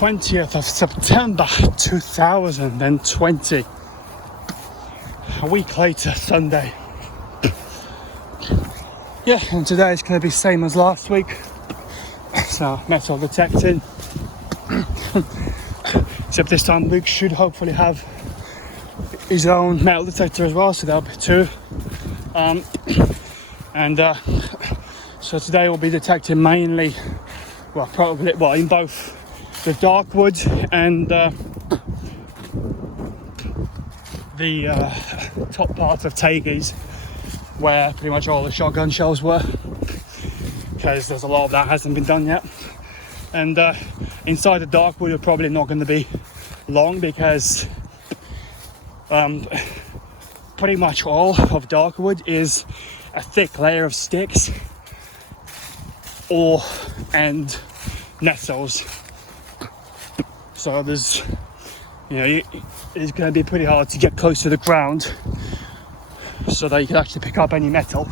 20th of September 2020. A week later, Sunday. Yeah, and today is going to be same as last week. So, metal detecting. Except this time Luke should hopefully have his own metal detector as well, so there'll be two. So today we'll be detecting mainly, in both the dark wood and the top part of Teges, where pretty much all the shotgun shells were, because there's a lot of that hasn't been done yet. And inside the dark wood are probably not going to be long, because pretty much all of dark wood is a thick layer of sticks and nettles. So there's, it's going to be pretty hard to get close to the ground so that you can actually pick up any metal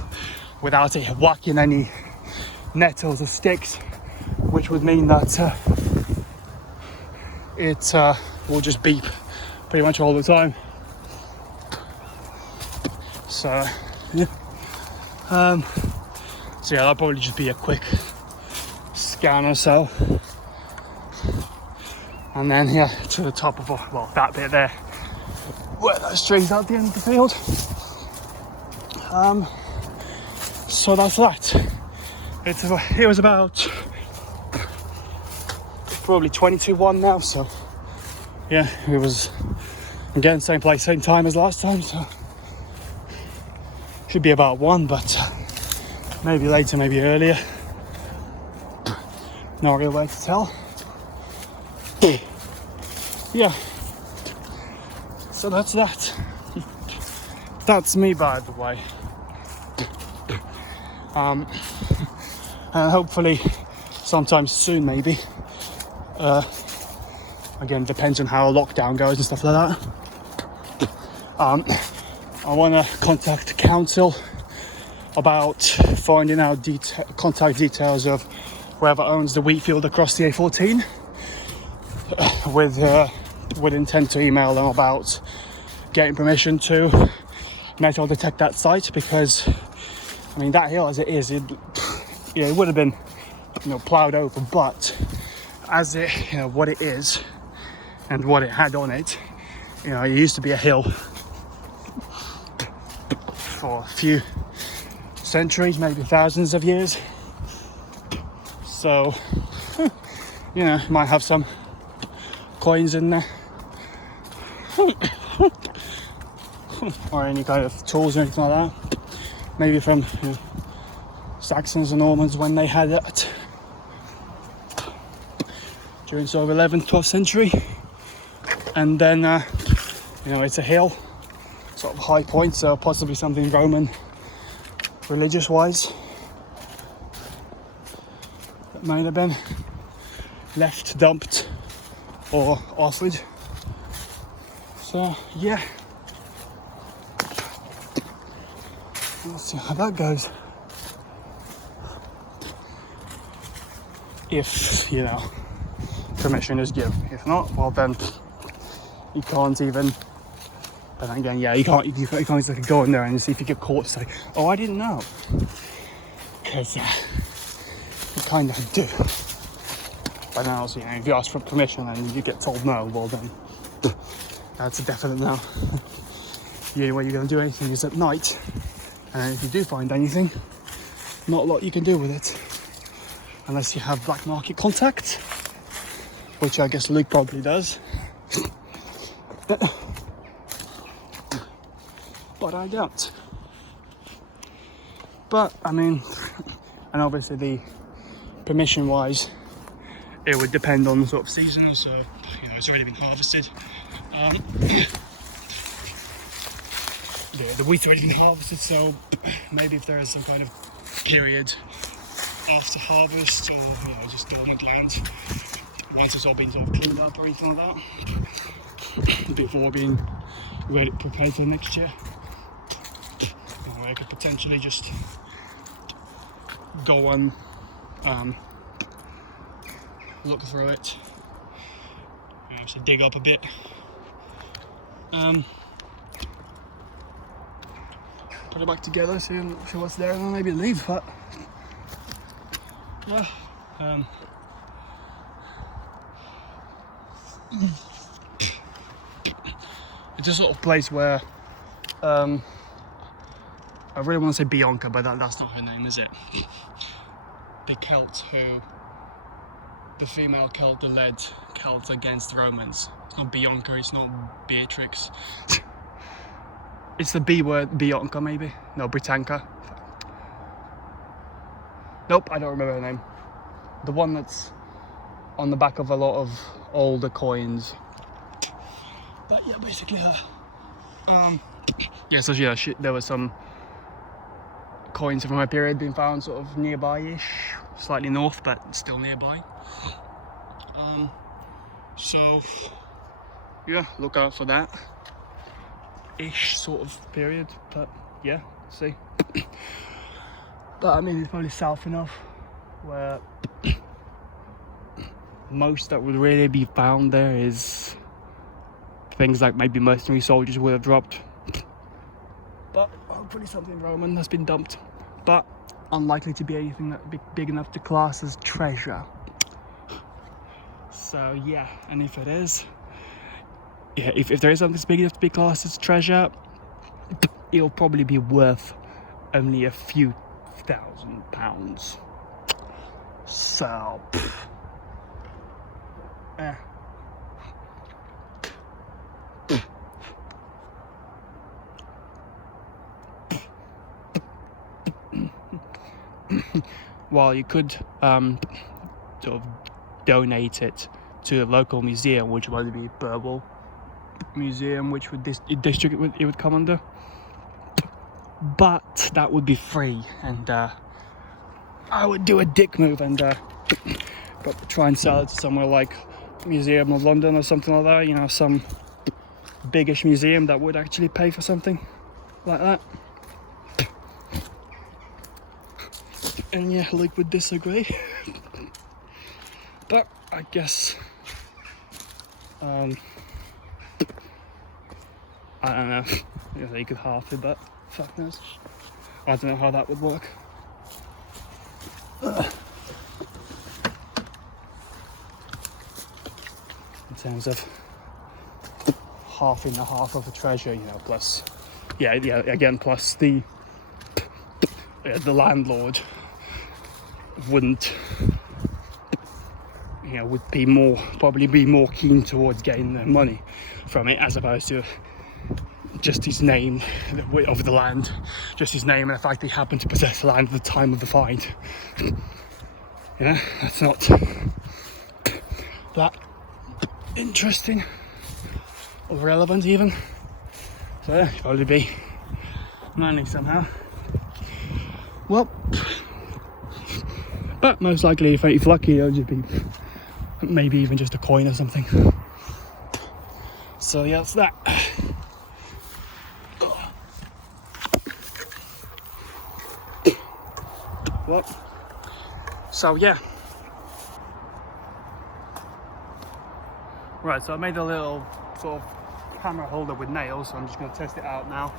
without it whacking any nettles or sticks, which would mean that it will just beep pretty much all the time. So yeah, that'll probably just be a quick scan or so, and then to the top of that bit there where that string's at the end of the field. So that's that. It was about probably 22-1 now, so yeah, it was again same place, same time as last time, so should be about 1, but maybe later, maybe earlier. No real way to tell. Yeah. So that's that. That's me, by the way. And hopefully sometime soon, maybe. Again, depends on how lockdown goes and stuff like that. I want to contact the council about finding out contact details of whoever owns the wheat field across the A14, with intent to email them about getting permission to metal detect that site, because I mean that hill as it is, it would have been ploughed over, but as it what it is and what it had on it, it used to be a hill for a few centuries, maybe thousands of years. So, might have some coins in there, or any kind of tools or anything like that. Maybe from Saxons and Normans when they had it during sort of 11th, 12th century. And then, it's a hill, sort of high point, so possibly something Roman religious-wise that might have been left, dumped, or offered. So yeah, let's see how that goes. If permission is given. If not, well then you can't even. But then again, you can't just go in there and see if you get caught. Say, oh, I didn't know, because you kind of do. But then also, if you ask for permission and you get told no, well then that's a definite no. The only way you're going to do anything is at night, and if you do find anything, not a lot you can do with it, unless you have black market contacts, which I guess Luke probably does. But I don't. But I mean, and obviously the permission wise, it would depend on the sort of season. So it's already been harvested. The wheat's already been harvested, so maybe if there is some kind of period after harvest, or just dormant land, once it's all been sort of cleaned up or anything like that, before being ready, prepared for next year, I could potentially just go on, look through it, obviously dig up a bit. Put it back together, see what's there, and then maybe leave. But yeah, it's a sort of place where I really want to say Bianca, but that's not her name, is it? The Celt the female Celt that led Celts against the Romans. It's not Bianca, it's not Beatrix. It's the B word, Bianca maybe? No, Britannica. Nope, I don't remember her name. The one that's on the back of a lot of older coins. But yeah, basically her. Yeah, so yeah, there were some coins from her period being found sort of nearby-ish, slightly north, but still nearby. So yeah, look out for that ish sort of period. But yeah, see. But I mean, it's probably south enough where most that would really be found there is things like maybe mercenary soldiers would have dropped, but hopefully something Roman has been dumped, but unlikely to be anything that big enough to class as treasure. So yeah, and if it is, yeah, if there is something that's big enough to be classed as treasure, it'll probably be worth only a few £1,000. So well, you could sort of donate it to a local museum, which would be Burwell Museum, which would district it would come under, but that would be free, and I would do a dick move and try and sell it to somewhere like Museum of London or something like that, you know, some biggish museum that would actually pay for something like that. And yeah, Oleg would disagree. But I guess I don't know. You could half it, but fuck knows. I don't know how that would work. In terms of half in the half of a treasure, you know, plus again, plus the landlord wouldn't, you know, would probably be more keen towards getting the money from it, as opposed to just his name of the land, just his name and the fact that he happened to possess the land at the time of the find. Yeah, that's not that interesting or relevant even. So yeah, he'd probably be money somehow. Well, but most likely if lucky, it'll just be maybe even just a coin or something. So yeah, that's that. What? So yeah. Right, so I made a little sort of camera holder with nails, so I'm just going to test it out now.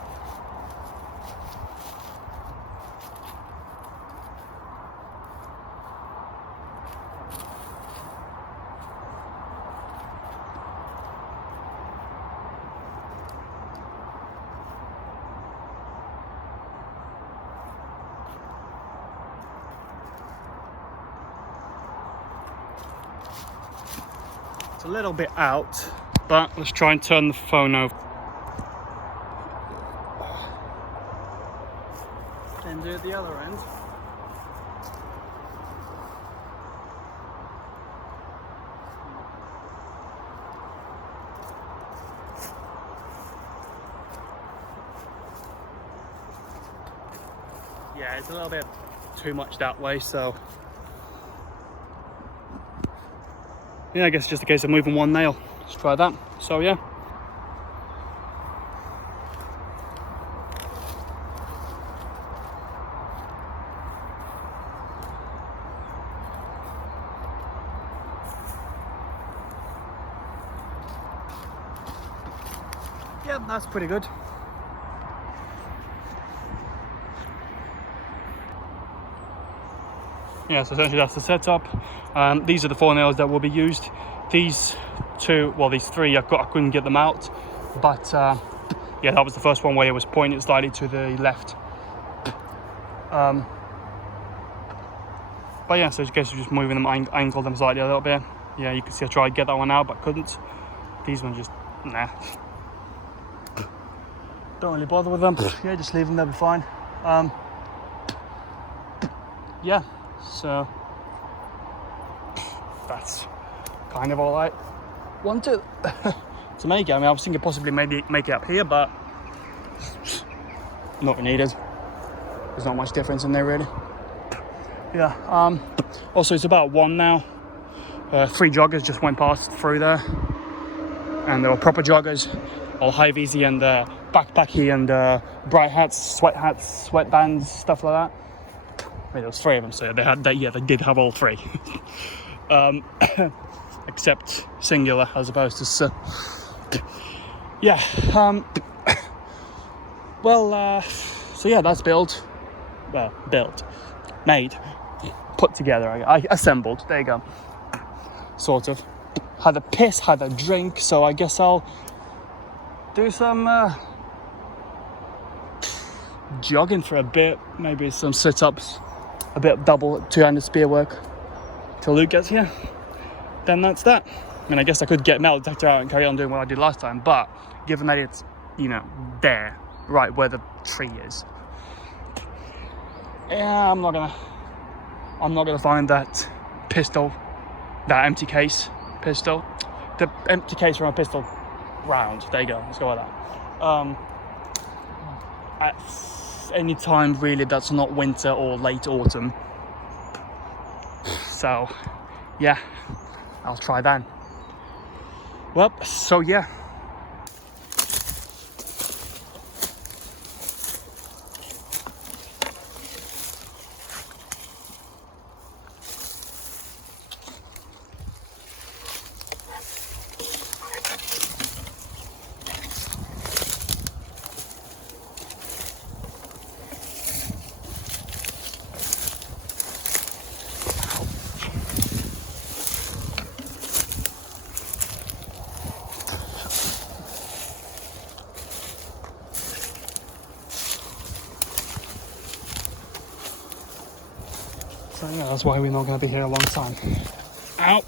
It's a little bit out, but let's try and turn the phone over. And do it the other end. Yeah, it's a little bit too much that way, so yeah, I guess it's just a case of moving one nail. Let's try that. So yeah. yeah, that's pretty good. Yeah, so essentially that's the setup. These are the 4 nails that will be used. These 2, well, these 3, I couldn't get them out, but yeah, that was the first one where it was pointed slightly to the left. But yeah, so I guess just moving them, angled them slightly a little bit. Yeah, you can see I tried to get that one out, but couldn't. These ones just, nah. Don't really bother with them. Yeah, just leave them, they'll be fine. Yeah, so that's kind of all I wanted to make it. I mean, I was thinking possibly maybe make it up here, but not needed. There's not much difference in there really. Yeah, also it's about 1 now. 3 joggers just went past through there, and there were proper joggers, all high VZ and backpacky and bright hats, sweatbands, stuff like that. I mean, there was 3 of them, so they did have all 3. Except singular as opposed to yeah. Well, so yeah, that's built, made, put together. I assembled. There you go. Sort of. Had a piss, had a drink. So I guess I'll do some jogging for a bit. Maybe some sit-ups, a bit of double 2-handed spear work till Luke gets here. Then that's that. I mean, I guess I could get metal detector out and carry on doing what I did last time, but given that it's, there, right where the tree is, yeah, I'm not gonna find that pistol, that empty case pistol, the empty case from a pistol round. There you go. Let's go with that. At any time really that's not winter or late autumn. So, yeah, I'll try that. Well, so yeah. So yeah, that's why we're not going to be here a long time. Ow!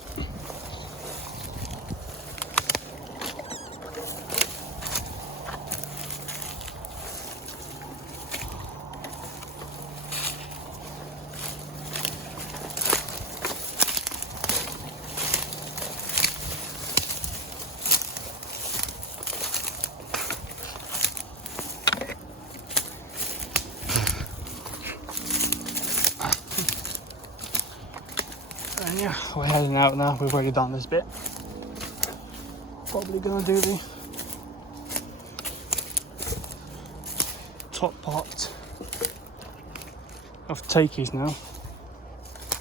And yeah, we're heading out now. We've already done this bit. Probably gonna do the top part of takies now.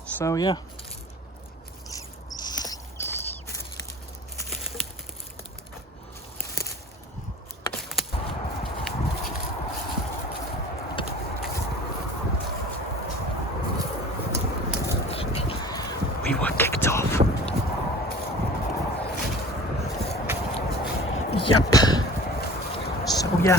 So yeah. We were kicked off. Yep. So yeah.